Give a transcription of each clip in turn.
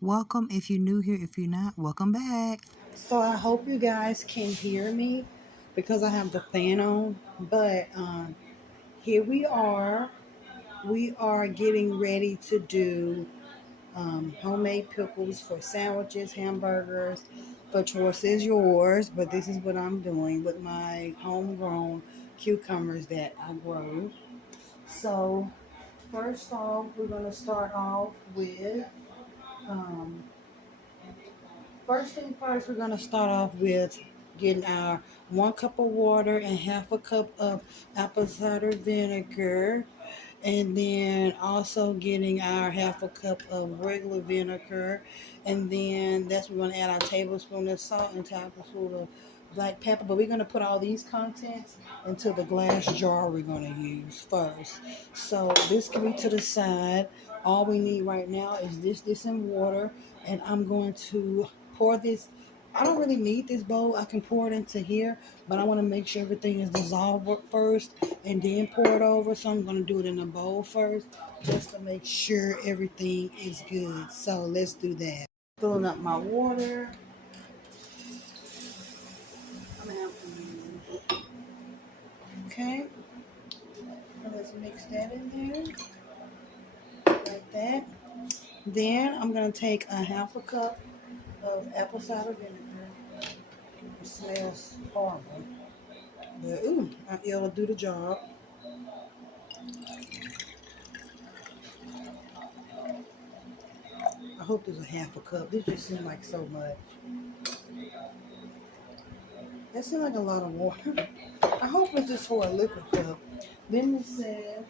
Welcome if you're new here. If you're not, welcome back. So I hope you guys can hear me because I have the fan on. But here we are. We are getting ready to do homemade pickles for sandwiches, hamburgers. The choice is yours, but this is what I'm doing with my homegrown cucumbers that I grow. So first off, we're going to start off with um, first thing first, we're going to start off with getting our 1 cup of water and half a cup of apple cider vinegar. And then also getting our half a cup of regular vinegar. And then we're going to add our tablespoon of salt and tablespoon of black pepper. But we're going to put all these contents into the glass jar we're going to use first. So this can be to the side. All we need right now is this and water. And I'm going to pour this. I don't really need this bowl. I can pour it into here, but I want to make sure everything is dissolved first and then pour it over. So I'm going to do it in a bowl first just to make sure everything is good. So let's do that. Filling up my water. I'm gonna have to, okay. So let's mix that in there like that. Then I'm going to take a half a cup of apple cider vinegar. It smells horrible, but ooh, it'll do the job. I hope there's a half a cup. This just seems like so much. That seems like a lot of water. I hope it's just for a liquor cup. Then it says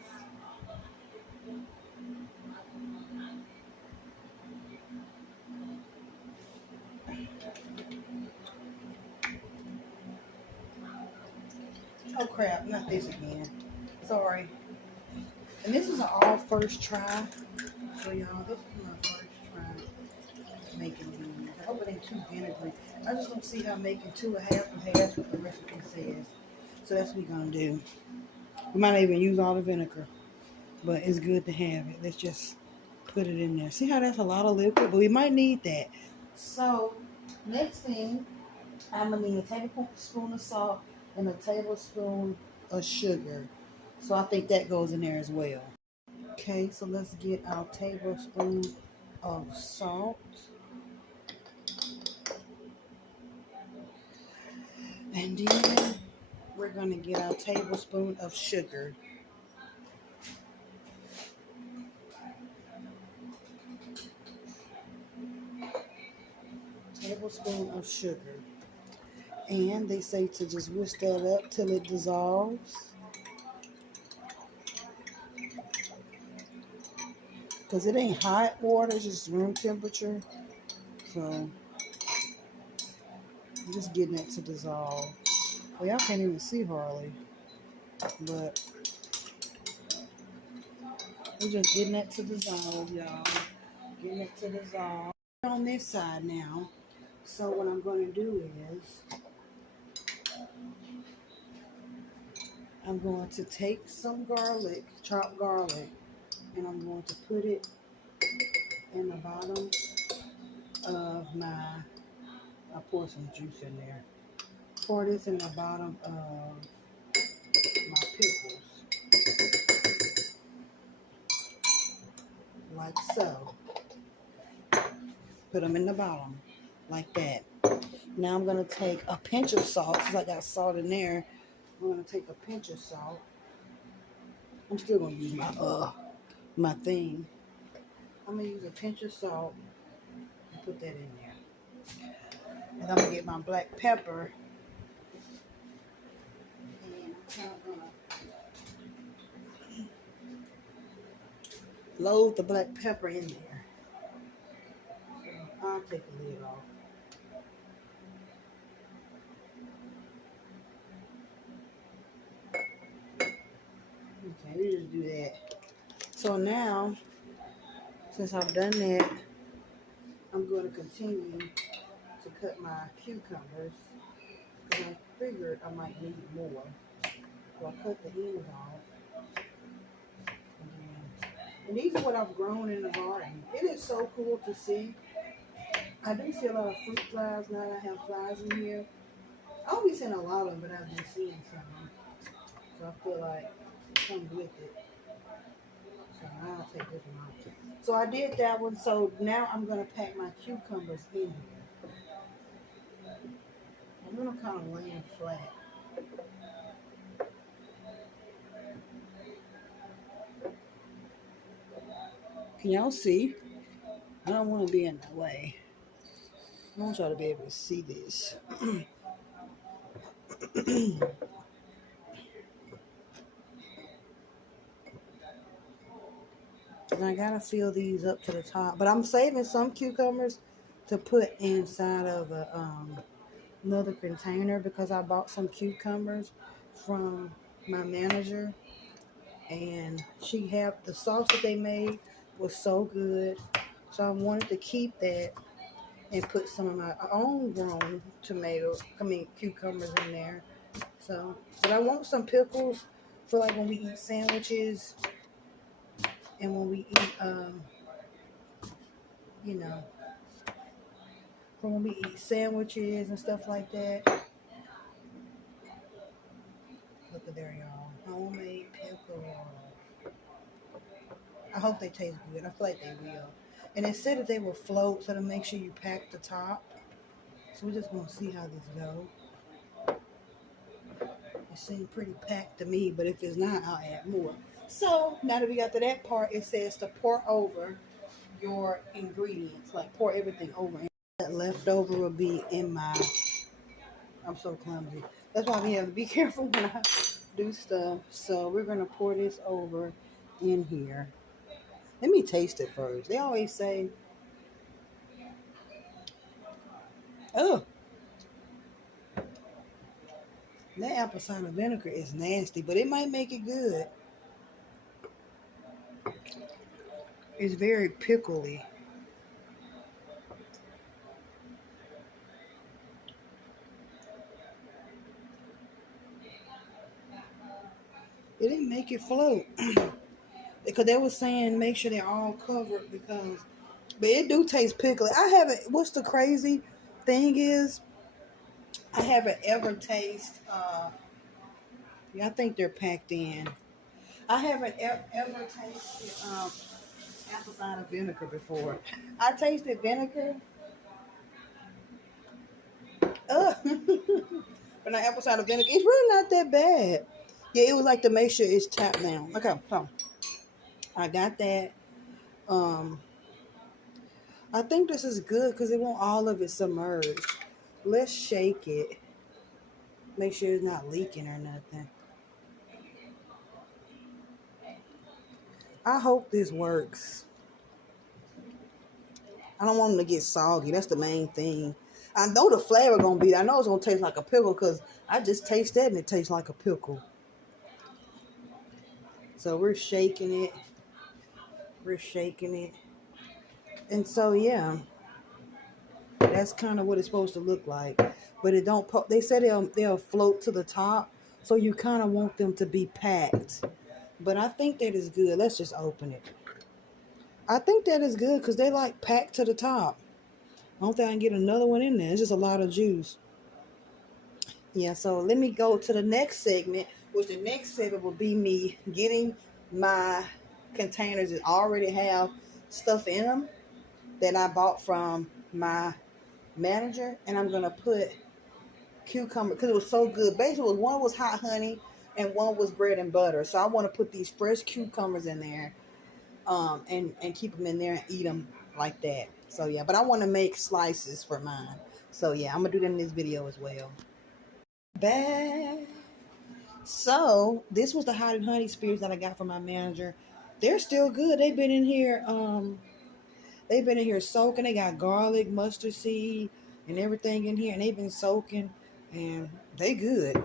oh crap, not this again. Sorry. And this is an all first try. So y'all, this is my first try making these. I hope it ain't too vinegary. I just want to see how making two a half and half what the recipe says. So that's what we're gonna do. We might not even use all the vinegar, but it's good to have it. Let's just put it in there. See how that's a lot of liquid, but we might need that. So next thing, I'm gonna need a tablespoon of salt and a tablespoon of sugar. So I think that goes in there as well. Okay, so let's get our tablespoon of salt. And then we're gonna get our tablespoon of sugar. Tablespoon of sugar. And they say to just whisk that up till it dissolves. Because it ain't hot water, it's just room temperature. So I'm just getting it to dissolve. Well, y'all can't even see hardly. But we're just getting it to dissolve, y'all. Getting it to dissolve. On this side now. So what I'm going to do is I'm going to take some garlic, chopped garlic, and I'm going to put it in the bottom of I'll pour some juice in there. Pour this in the bottom of my pickles, like so. Put them in the bottom, like that. Now I'm going to take a pinch of salt, since I got salt in there. I'm going to take a pinch of salt. I'm still going to use my thing. I'm going to use a pinch of salt and put that in there. And I'm going to get my black pepper. And I'm going to load the black pepper in there. So I'll take the lid off. Okay, we just do that. So now, since I've done that, I'm going to continue to cut my cucumbers because I figured I might need more. So I cut the ends off. And these are what I've grown in the garden. It is so cool to see I do see a lot of fruit flies now that I have flies in here. I don't be seeing a lot of them, but I've been seeing some. So I feel like it comes with it. So I'll take this one off. So I did that one. So now I'm going to pack my cucumbers in here. I'm going to kind of lay them flat. Can y'all see? I don't want to be in the way. I want y'all to be able to see this. And I gotta fill these up to the top. But I'm saving some cucumbers to put inside of another container because I bought some cucumbers from my manager, and she had the sauce that they made was so good. So I wanted to keep that and put some of my own grown cucumbers in there. So, but I want some pickles for like when we eat sandwiches and when we eat, you know, for when we eat sandwiches and stuff like that. Look at there, y'all. Homemade pickles. I hope they taste good. I feel like they will. And it said that they will float, so to make sure you pack the top. So we're just gonna see how this goes. It seemed pretty packed to me, but if it's not, I'll add more. So now that we got to that part, it says to pour over your ingredients, like pour everything over. That leftover will be in my. I'm so clumsy. That's why we have to be careful when I do stuff. So we're gonna pour this over in here. Let me taste it first. They always say, "Oh, that apple cider vinegar is nasty," but it might make it good. It's very pickly. It didn't make it float because they were saying make sure they're all covered because, but it do taste pickly. I haven't. What's the crazy thing is, I haven't ever tasted. Yeah, I think they're packed in. I haven't ever tasted apple cider vinegar before. I tasted vinegar, but not apple cider vinegar. It's really not that bad. Yeah, it was like to make sure it's tapped down. Okay, so I got that. Um, I think this is good because it won't all of it submerged. Let's shake it. Make sure it's not leaking or nothing. I hope this works. I don't want them to get soggy. That's the main thing. I know the flavor gonna be. I know it's gonna taste like a pickle because I just taste that and it tastes like a pickle. So we're shaking it. We're shaking it. And so yeah, that's kind of what it's supposed to look like. But it don't. They said they'll float to the top, so you kind of want them to be packed. But I think that is good. Let's just open it. I think that is good because they like packed to the top. I don't think I can get another one in there. It's just a lot of juice. Yeah, so let me go to the next segment, which the next segment will be me getting my containers that already have stuff in them that I bought from my manager, and I'm gonna put cucumber because it was so good. Basically, one was hot honey and one was bread and butter. So I want to put these fresh cucumbers in there, and keep them in there and eat them like that. So yeah, but I want to make slices for mine. So yeah, I'm gonna do them in this video as well. Bad. So this was the hot and honey spears that I got from my manager. They're still good. They've been in here. They've been in here soaking. They got garlic, mustard seed, and everything in here, and they've been soaking, and they good.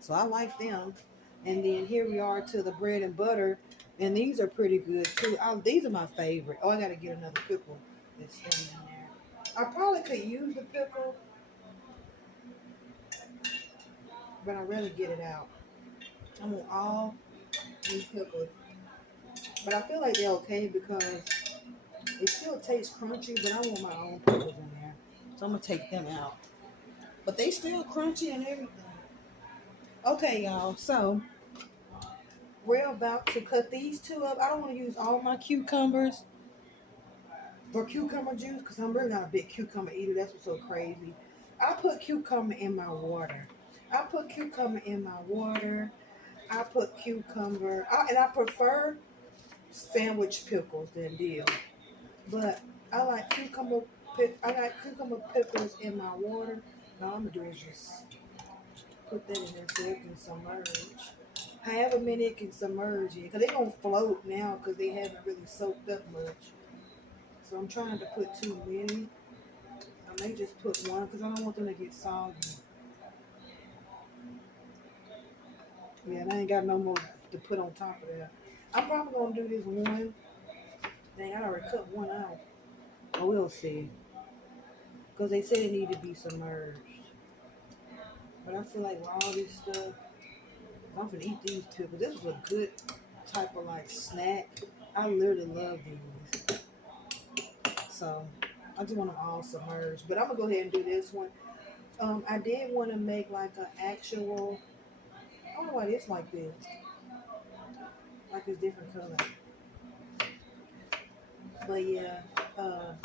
So I like them. And then here we are to the bread and butter, and these are pretty good too. These are my favorite. Oh, I gotta get another pickle that's in there. I probably could use the pickle, but I'd rather get it out. I want all these pickles. But I feel like they're okay because It still tastes crunchy, but I want my own pickles in there. So I'm going to take them out. But they still crunchy and everything. Okay, y'all. So we're about to cut these two up. I don't want to use all my cucumbers for cucumber juice because I'm really not a big cucumber eater. That's what's so crazy. I put cucumber in my water. I put cucumber in my water. I put cucumber, and I prefer sandwich pickles than dill. But I like I like cucumber pickles in my water. Now I'm gonna do is just put that in there so it can submerge. However many it can submerge in, because they don't float now because they haven't really soaked up much. So I'm trying to put too many. I may just put one because I don't want them to get soggy. Yeah, and I ain't got no more to put on top of that. I'm probably gonna do this one. Dang, I already cut one out. Oh, we'll see. Because they said it need to be submerged. But I feel like with all this stuff, I'm gonna eat these too. But this was a good type of like snack. I literally love these. So I just want them all submerged. But I'm gonna go ahead and do this one. I did want to make like an actual. I don't know why it's like this. Like it's different color. But yeah, there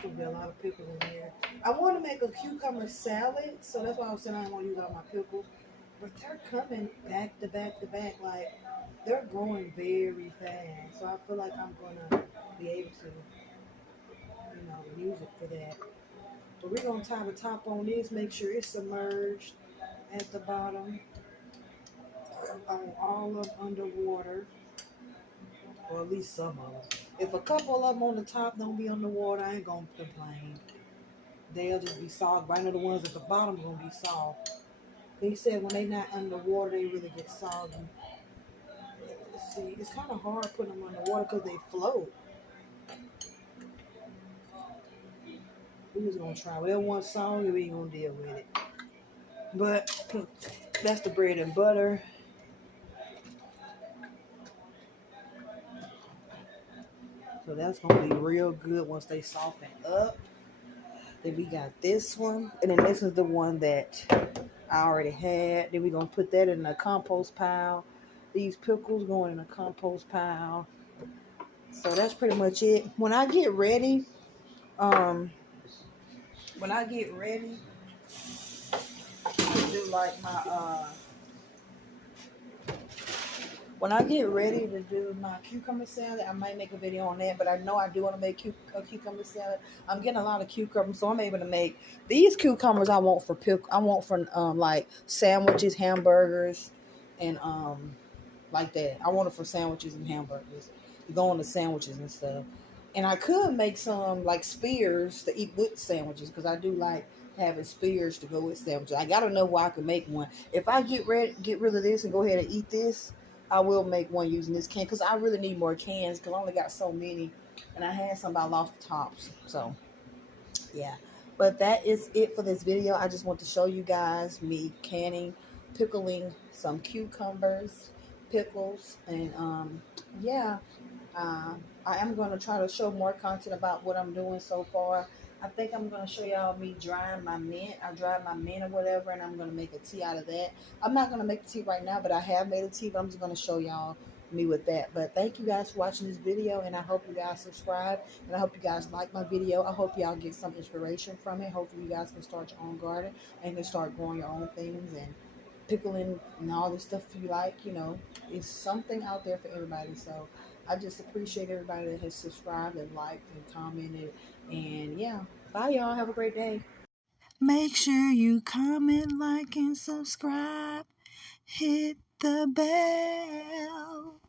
could be a lot of pickles in here. I want to make a cucumber salad, so that's why I was saying I don't want to use all my pickles. But they're coming back to back to back. Like they're growing very fast. So I feel like I'm gonna be able to, use it for that. But we're gonna tie the top on this, make sure it's submerged at the bottom, on all of underwater, or at least some of them. If a couple of them on the top don't be underwater, I ain't gonna complain. They'll just be soft. But I know the ones at the bottom are gonna be soft. They said when they not underwater, they really get soggy. Let's see, it's kind of hard putting them underwater because they float. We just gonna try. Whatever one's soggy, we ain't gonna deal with it. But that's the bread and butter. So that's gonna be real good once they soften up. Then we got this one, and then this is the one that I already had. Then we're gonna put that in the compost pile. These pickles going in the compost pile. So that's pretty much it. Um, when I get ready to do like my when I get ready to do my cucumber salad, I might make a video on that. But I know I do want to make a cucumber salad. I'm getting a lot of cucumbers, so I'm able to make these cucumbers. I want for like sandwiches, hamburgers, and like that. I want it for sandwiches and hamburgers. You go on the sandwiches and stuff. And I could make some like spears to eat with sandwiches because I do like having spears to go with sandwiches. I gotta know where I can make one. If I get rid of this and go ahead and eat this, I will make one using this can because I really need more cans because I only got so many, and I had some, but I lost the tops. So yeah, but that is it for this video. I just want to show you guys me pickling some cucumbers, pickles, and yeah. uh, I am going to try to show more content about what I'm doing so far. I think I'm going to show y'all me drying my mint. I dried my mint or whatever, and I'm going to make a tea out of that. I'm not going to make the tea right now, but I have made a tea, but I'm just going to show y'all me with that. But thank you guys for watching this video, and I hope you guys subscribe, and I hope you guys like my video. I hope y'all get some inspiration from it. Hopefully you guys can start your own garden and can start growing your own things and pickling and all this stuff you like. It's something out there for everybody. So I just appreciate everybody that has subscribed and liked and commented. And yeah, bye y'all. Have a great day. Make sure you comment, like, and subscribe. Hit the bell.